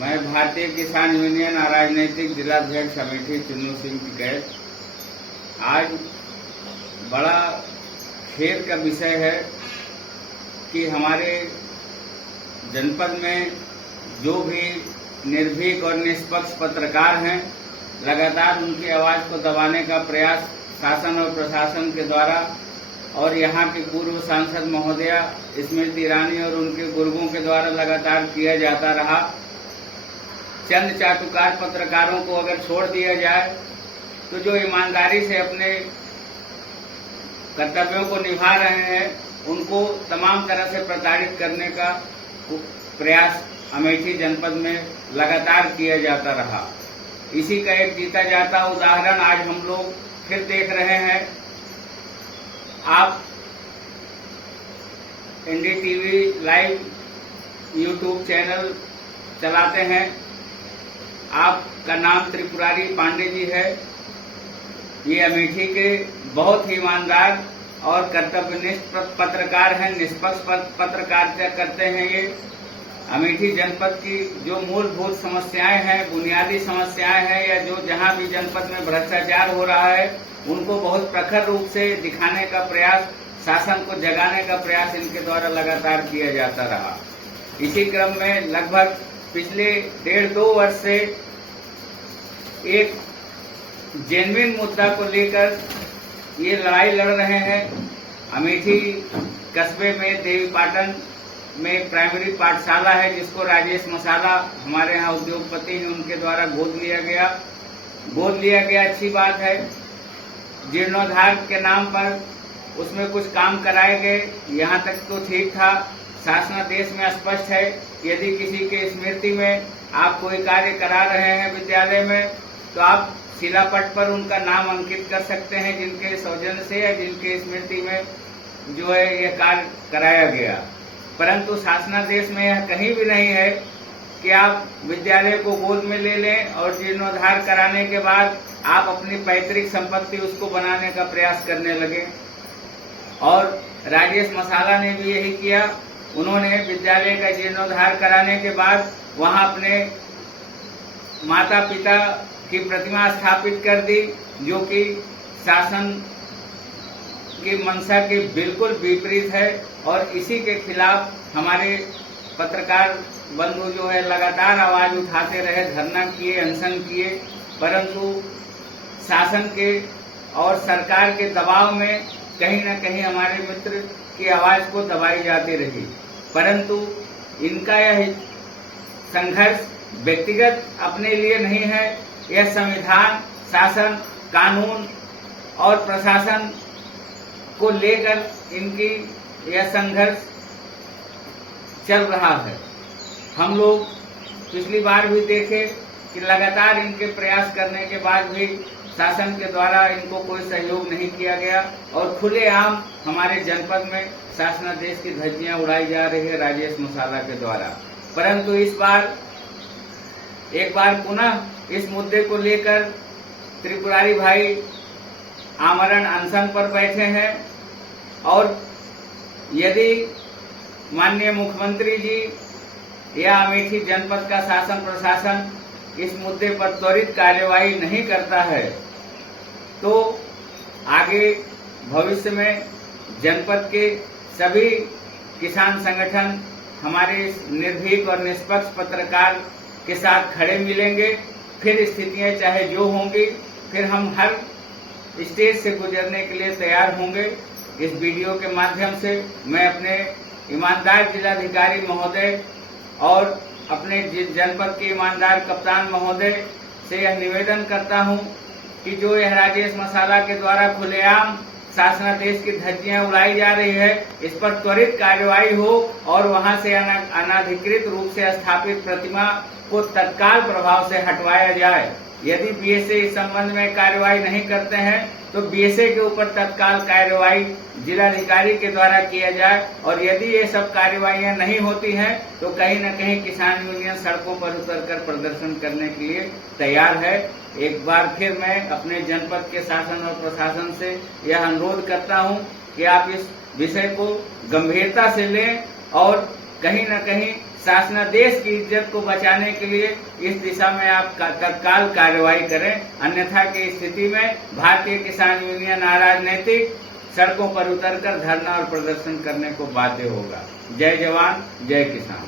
मैं भारतीय किसान यूनियन अराजनैतिक जिलाध्यक्ष अमेठी चुन्नू सिंह टिकैत। आज बड़ा खेद का विषय है कि हमारे जनपद में जो भी निर्भीक और निष्पक्ष पत्रकार हैं, लगातार उनकी आवाज को दबाने का प्रयास शासन और प्रशासन के द्वारा और यहाँ के पूर्व सांसद महोदया स्मृति ईरानी और उनके गुर्गों के द्वारा लगातार किया जाता रहा। चंद चाटुकार पत्रकारों को अगर छोड़ दिया जाए तो जो ईमानदारी से अपने कर्तव्यों को निभा रहे हैं, उनको तमाम तरह से प्रताड़ित करने का प्रयास अमेठी जनपद में लगातार किया जाता रहा। इसी का एक जीता जाता उदाहरण आज हम लोग फिर देख रहे हैं। आप एनडीटीवी लाइव यूट्यूब चैनल चलाते हैं, आपका नाम त्रिपुरारी पांडे जी है। ये अमेठी के बहुत ही ईमानदार और कर्तव्यनिष्ठ पत्रकार हैं, निष्पक्ष पत्रकारिता करते हैं। ये अमेठी जनपद की जो मूलभूत समस्याएं हैं, बुनियादी समस्याएं हैं, या जो जहां भी जनपद में भ्रष्टाचार हो रहा है, उनको बहुत प्रखर रूप से दिखाने का प्रयास, शासन को जगाने का प्रयास इनके द्वारा लगातार किया जाता रहा। इसी क्रम में लगभग पिछले 1.5-2 वर्ष से एक जेन्युइन मुद्दा को लेकर ये लड़ाई लड़ रहे हैं। अमेठी कस्बे में देवीपाटन में प्राइमरी पाठशाला है, जिसको राजेश मसाला हमारे यहाँ उद्योगपति हैं, उनके द्वारा गोद लिया गया। अच्छी बात है। जीर्णोद्धार के नाम पर उसमें कुछ काम कराए गए, यहाँ तक तो ठीक था। शासनादेश में स्पष्ट है, यदि किसी के स्मृति में आप कोई कार्य करा रहे हैं विद्यालय में, तो आप शिलापट पर उनका नाम अंकित कर सकते हैं, जिनके सौजन्य से या जिनके स्मृति में जो है यह कार्य कराया गया। परंतु शासनादेश में यह कहीं भी नहीं है कि आप विद्यालय को गोद में ले लें और जीर्णोद्धार कराने के बाद आप अपनी पैतृक संपत्ति उसको बनाने का प्रयास करने लगे। और राजेश मसाला ने भी यही किया। उन्होंने विद्यालय का जीर्णोद्धार कराने के बाद वहां अपने माता पिता की प्रतिमा स्थापित कर दी, जो कि शासन की मंशा के बिल्कुल विपरीत है। और इसी के खिलाफ हमारे पत्रकार बंधु जो है लगातार आवाज उठाते रहे, धरना किए, अनशन किए, परंतु शासन के और सरकार के दबाव में कहीं न कहीं हमारे मित्र की आवाज को दबाई जाती रही। परंतु इनका यह संघर्ष व्यक्तिगत अपने लिए नहीं है, यह संविधान, शासन, कानून और प्रशासन को लेकर इनकी यह संघर्ष चल रहा है। हम लोग पिछली बार भी देखे कि लगातार इनके प्रयास करने के बाद भी शासन के द्वारा इनको कोई सहयोग नहीं किया गया और खुलेआम हमारे जनपद में शासनादेश की धज्जियां उड़ाई जा रही है राजेश मसाला के द्वारा। परंतु इस बार एक बार पुनः इस मुद्दे को लेकर त्रिपुरारी भाई आमरण अनशन पर बैठे हैं और यदि माननीय मुख्यमंत्री जी या अमेठी जनपद का शासन प्रशासन इस मुद्दे पर त्वरित कार्यवाही नहीं करता है, तो आगे भविष्य में जनपद के सभी किसान संगठन हमारे निर्भीक और निष्पक्ष पत्रकार के साथ खड़े मिलेंगे। फिर स्थितियां चाहे जो होंगी, फिर हम हर स्टेज से गुजरने के लिए तैयार होंगे। इस वीडियो के माध्यम से मैं अपने ईमानदार जिलाधिकारी महोदय और अपने जनपद के ईमानदार कप्तान महोदय से यह निवेदन करता हूं कि जो यह राजेश मसाला के द्वारा खुलेआम शासनादेश की धज्जियां उड़ाई जा रही है, इस पर त्वरित कार्यवाही हो और वहां से अनाधिकृत रूप से स्थापित प्रतिमा को तत्काल प्रभाव से हटवाया जाए। यदि बीएसए इस संबंध में कार्यवाही नहीं करते हैं, तो बीएसए के ऊपर तत्काल कार्यवाही जिलाधिकारी के द्वारा किया जाए। और यदि ये सब कार्यवाहियां नहीं होती हैं, तो कहीं न कहीं किसान यूनियन सड़कों पर उतरकर प्रदर्शन करने के लिए तैयार है। एक बार फिर मैं अपने जनपद के शासन और प्रशासन से यह अनुरोध करता हूं कि आप इस विषय को गंभीरता से लें और कहीं न कहीं शासनादेश की इज्जत को बचाने के लिए इस दिशा में आप तत्काल कार्रवाई करें, अन्यथा की स्थिति में भारतीय किसान यूनियन अराजनैतिक सड़कों पर उतरकर धरना और प्रदर्शन करने को बाध्य होगा। जय जवान, जय किसान।